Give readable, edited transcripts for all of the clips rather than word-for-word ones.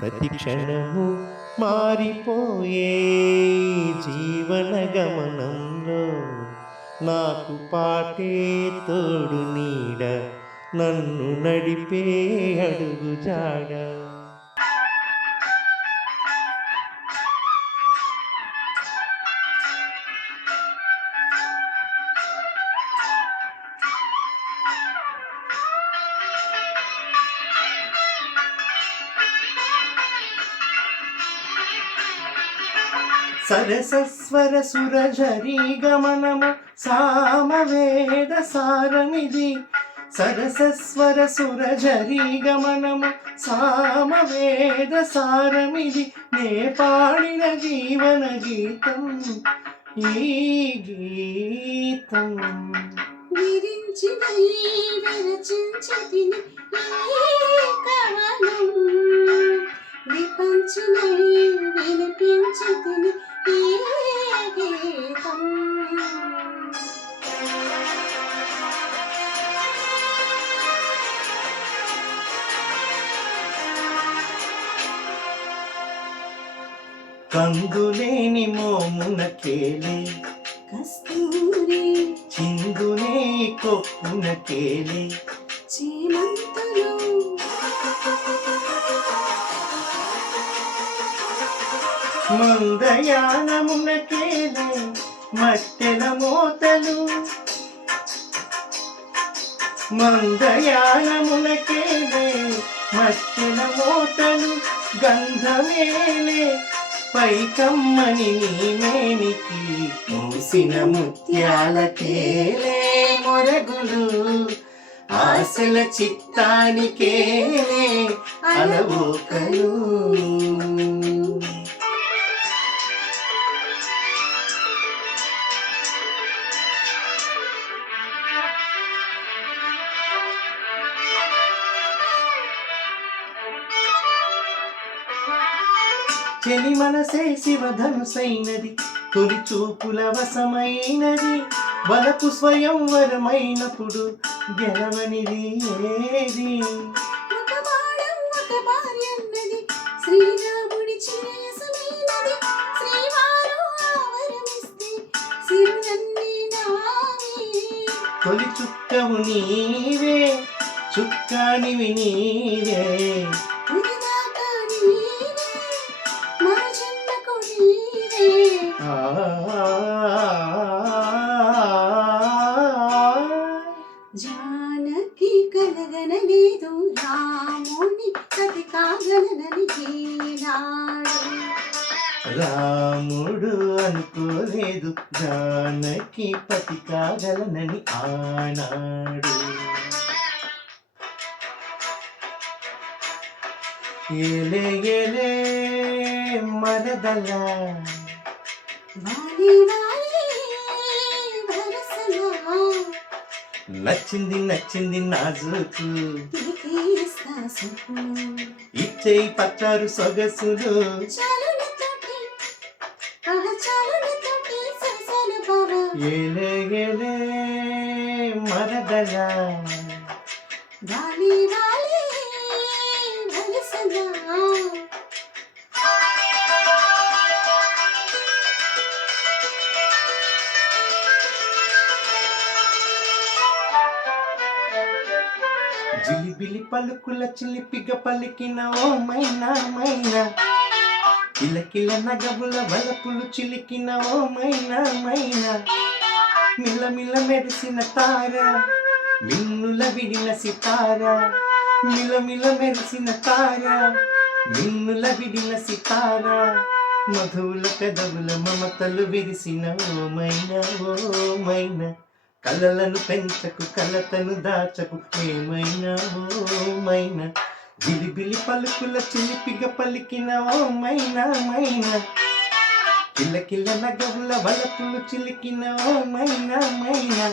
ప్రతి క్షణము మారిపోయే జీవన గమనంలో నాకు పాటే తోడు నీడ నన్ను నడిపే అడుగు జాడ. సరసస్వర సురఝరీ గమనము సామవేద సారమిది. సరసస్వర సురఝరీ గమనము సామవేద సారమిది. నే పాడిన జీవన గీతం ఈ గీతం. విరించిన విరచించితిని కవనం, విపంచిన వినిపించితిని గీతం. కందులేని మోమున కేలి కస్తూరి చిందునే కొప్పున కేలి చీమంతులు మందయానమున కేలి మట్టెల మోతలు. మందయానమున కేలి మట్టెల మోతలు. గంధమేలే పైకమ్మని నీమేనికి మూసిన ముత్యాల కేలే మొరగులు. ఆశల చిత్తానికేలే అలవోకలు. చెలి మనసే శివధనుసైనది, తొలి చూపుల వశమైనది. వలపు స్వయంవరమైనప్పుడు గెలవనిది ఏది? ఒక బాణం ఒక భార్యన్నది, శ్రీరాముడి చిరయసమైనది. శ్రీవారు ఆవరమిస్తే సిరులన్నీ నావే. తొలి చుక్కవు నీవే, చుక్కానివి నీవే. ఉరిదాకా నీవే, మరు జన్మకు నీవే. జానకి కలగనలేదు, రాముని సతి కాగలనని ఏనాడు. రాముడు అనుకోలేదు జానకి పతి కాగలనని ఆనాడు. ఏలే ఏలే మరదలా వాలి వాలి వరసలా, నచ్చింది నచ్చింది నాజుకు. తిరిగేస్తా సుఖు. ఇచ్చేయి పచ్చారు సొగసులు. చాలులతోటి చాలులతోటి సరసాల బాబా. ఏలే ఏలే మరదలా వాలి వాలి వరసలా. జిలిబిలి పలుకుల చిలిపిగ పలికిన ఓ మైనా మైనా. కిలకిల నగవుల వలపులు చిలికిన ఓ మైనా మైనా. మిలమిల మెరిసిన తార, మిన్నుల విడిన సితార. మిలమిల మెరిసిన తార, మిన్నుల విడిన సితార. మధువుల పెదవుల మమతలు విరిసిన ఓ మైనా ఓ మైనా. కలలను పెంచకు కలతను దాచకు ఏమైనా ఓ మైనా. జిలిబిలి పలుకుల చిలిపిగ పలికిన ఓ మైనా మైనా. కిలకిల నగవుల వలపులు చిలికిన ఓ మైనా మైనా.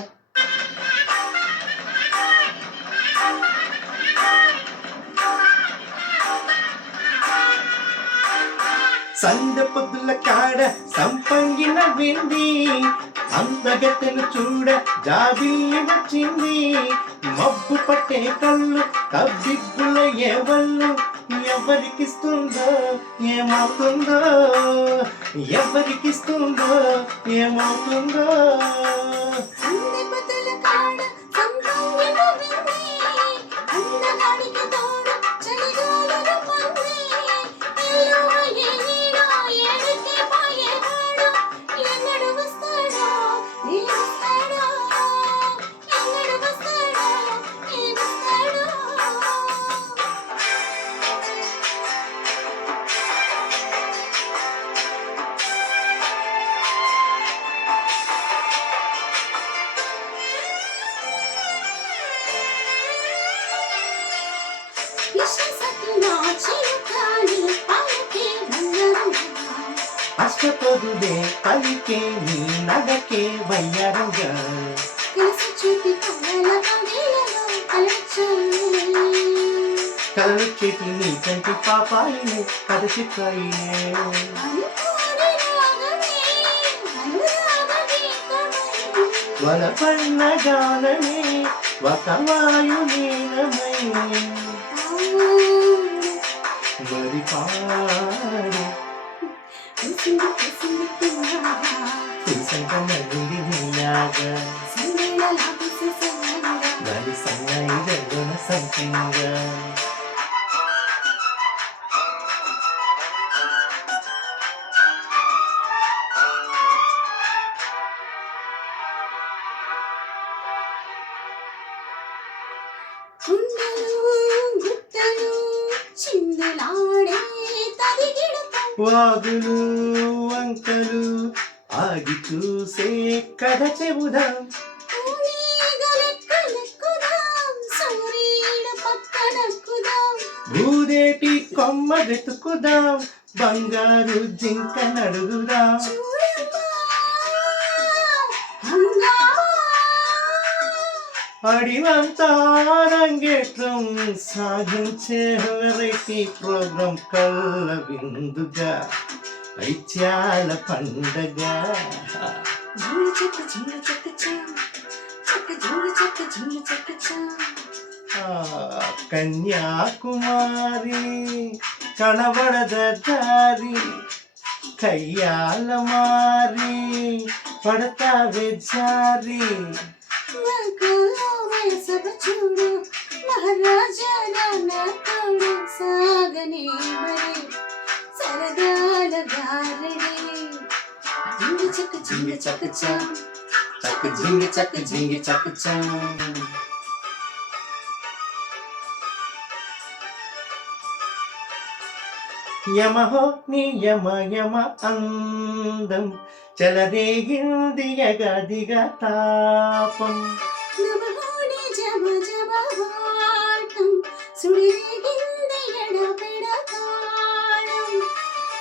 సంద పొద్దుల కాడ సంపంగిన వింది. అందగత్తెను చూడ జాబిల్లి వచ్చింది. మబ్బు పట్టే కళ్ళు కవ్విబ్బుల ఎవళ్ళు ఎవరికిస్తుందో ఏమవుతుందో, ఎవరికిస్తుందో ఏమవుతుందో. సందెపతుల కాడ సంపంగిన వింది, అందగాడికి తోడు చలిగాలులు పొంది, ఎల్లువ ఏనీడో ఏడికి పోయేవాడు, ఎన్నడు వస్తాడో ఏమొస్తాడో, ఎన్నడు వస్తాడో ఏమొస్తాడో. అష్టపదులే పలికే నీ నడకే వయ్యారంగా, కలలు చేతి నీ కంటి పాపాయినే కదచికాయినే. వలపన్న గానమే ఒక వాయులీనమై మరి పాడు సంగ నల్లి నీలాగా గాలి సన్నాయి జగన సంకంగా. వాగులు వంకలు ఆగి చూసే కథ చెబుదాం, భూదేటి కొమ్మ వెతుకుదాం, బంగారు జింక నడుగుదాం. అడివంతా రంగేట్రం సాగించే వెరైటీ ప్రోగ్రాం, కళ్ళ విందుగా పైత్యాల పండగ. కన్యాకుమారి కనబడద దారి, కయ్యాల మారి పడతావే జారి. చూడు మహారాజా తోడు సాగనే మరి సరదాల గారడి, జింగి చక్క జింగి చక్క చక్క జింగి చక్క జింగి చక్క. యమహో నీ యమ యమ అందం, చెలరేగింది యగదిగా తాపం. నమహోని జమ జమ వాటం, సుడిగింది ఎడపెడ తాళం.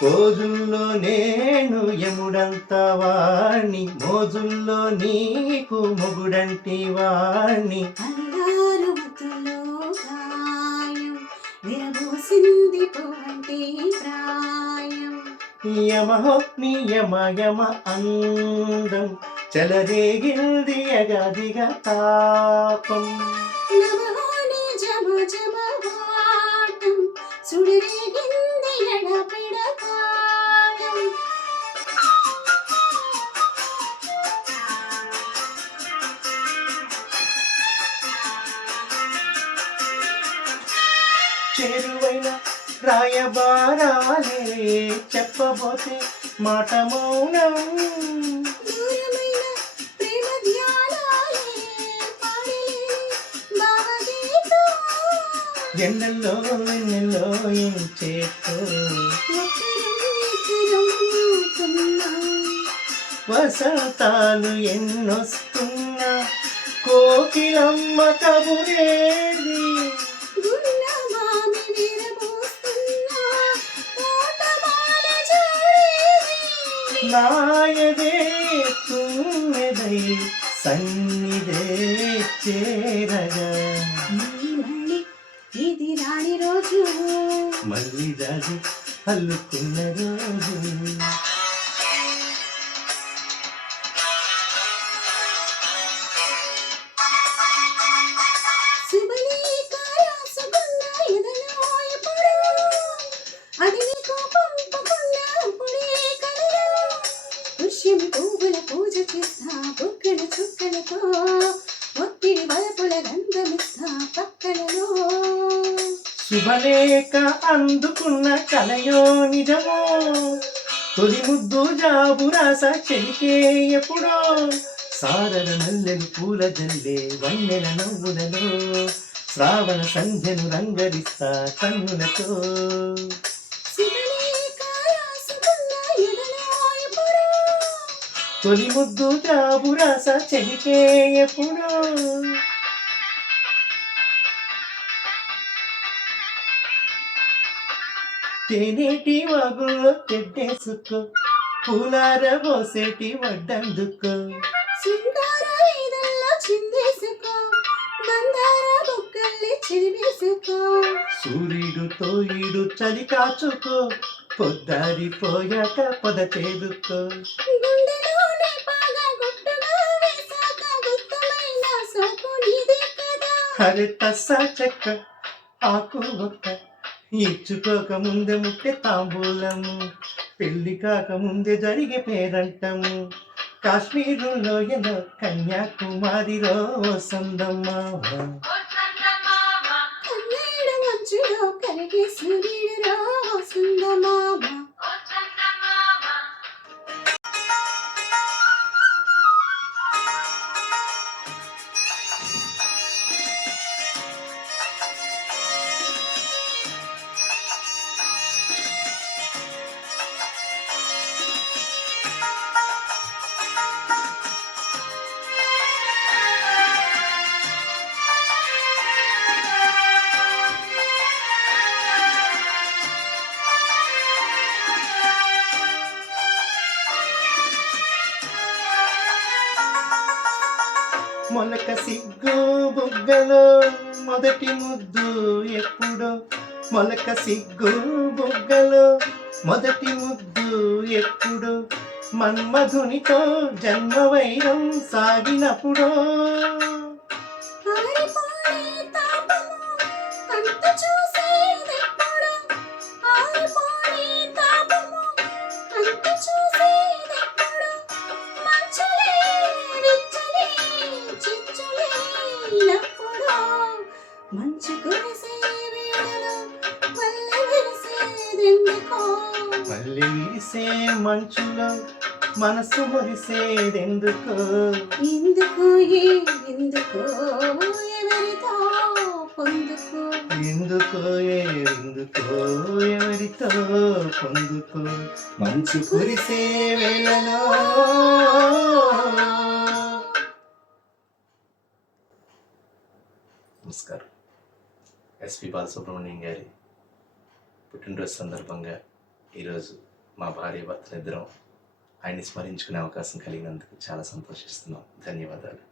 పోజుల్లో నేను యముడంత వాణ్ణి, మోజుల్లో నీకు మొగుడంటి వాణ్ణి. అల్లారు మతులో గాయం, విరబూసింది పువ్వంటి ప్రాయం. యమహో నీ యమ యమ అందం, చెలరేగింది యగదిగా తాపం. నమహోని జమ జమ వాటం, సుడిగింది ఎడపెడ తాళం. చేరువైన రాయబారాలే చెప్పబోతే మాట మౌనం, దూరమైన ప్రేమ ధ్యానాలే పాడలేని భావగీతం. ఎండల్లో వెన్నెల్లో ఏం చేతో వసంతాలు ఎన్నొస్తున్నా, కోకిలమ్మ కబురేది. నాయదే తుమ్మెదై సన్నిధే చేరగా, ఇది రాని రోజు మళ్ళీ రాజు అల్లుకున్న రోజు. శుభలేఖ రాసుకున్న ఎదలో ఎప్పుడు అది నీకు పంపకున్నప్పుడే కలరా పుష్యమి పువ్వుల పూజ చేస్తా బుగ్గల చుక్కలతో ఒత్తిడి వలపుల గంధమిస్తా పక్కలలో శుభలేఖ అందుకున్న కలయో నిజమో తొలి ముద్దు జాబు రాస చెలికే ఎప్పుడో సారల మల్లెలు పూల జల్లే వన్నెల నవ్వులలో శ్రావణ సంధ్యను రంగరిస్తా కన్నులతో శివలేఖ రాసుకున్న ఎదలో ఎప్పుడో తొలి ముద్దు జాబు రాస చెలికే ఎప్పుడో తేనేటి వాగుల్లో తెడ్డేసుకో పూలార పోసేటి వడ్డందుకో సింగార వీధుల్లో చిందేసుకో మందార బొక్కల్ని చిరివేసుకో సూర్యుడుతో ఈడు చలి కాచుకో పొద్దారిపోయాక పొద చేదుకో గుండెలోనే బాగా గుట్టుగా వేసాక గుత్తమైన సోకు నీదే కదా అరే తస్సా చెక్క ఆకు ఒక్క ఇచ్చుకోక ముందే ముట్టె తాంబూలము పెళ్లి కాక ముందే జరిగే పేరంటము కాశ్మీరులో ఎలో కన్యాకుమారిలో సందమ్మావ కన్నీడ మంచులో కరిగే సూర్యుడురా సుందమామ మొలక సిగ్గు బుగ్గలో మొదటి ముద్దు ఎప్పుడో మొలక సిగ్గు బుగ్గలో మొదటి ముద్దు ఎప్పుడో మన్మధునితో జన్మ వైరం సాగినప్పుడో ఆరిపోయే తాపము అంత చూసేదెప్పుడు ఆరిపోయే తాపము అంత చూసేదెప్పుడు మంచులే విచ్చులే చిచ్చులే నప్పుడు మంచు కురిసే వేళలో మల్లె విరిసేదెందుకో మళ్ళీ విరిసే మంచులో మనసు మురిసేదెందుకో ఎందుకు ఎందుకో ఎవరితో పొందుకో ఎందుకో ఎవరితో పొందుకో మంచు కురిసే వేళలో నమస్కారం. ఎస్పి బాలసుబ్రహ్మణ్యం గారి పుట్టినరోజు సందర్భంగా ఈరోజు మా భార్య భర్తలిద్దరం ఆయన్ని స్మరించుకునే అవకాశం కలిగినందుకు చాలా సంతోషిస్తున్నాం. ధన్యవాదాలు.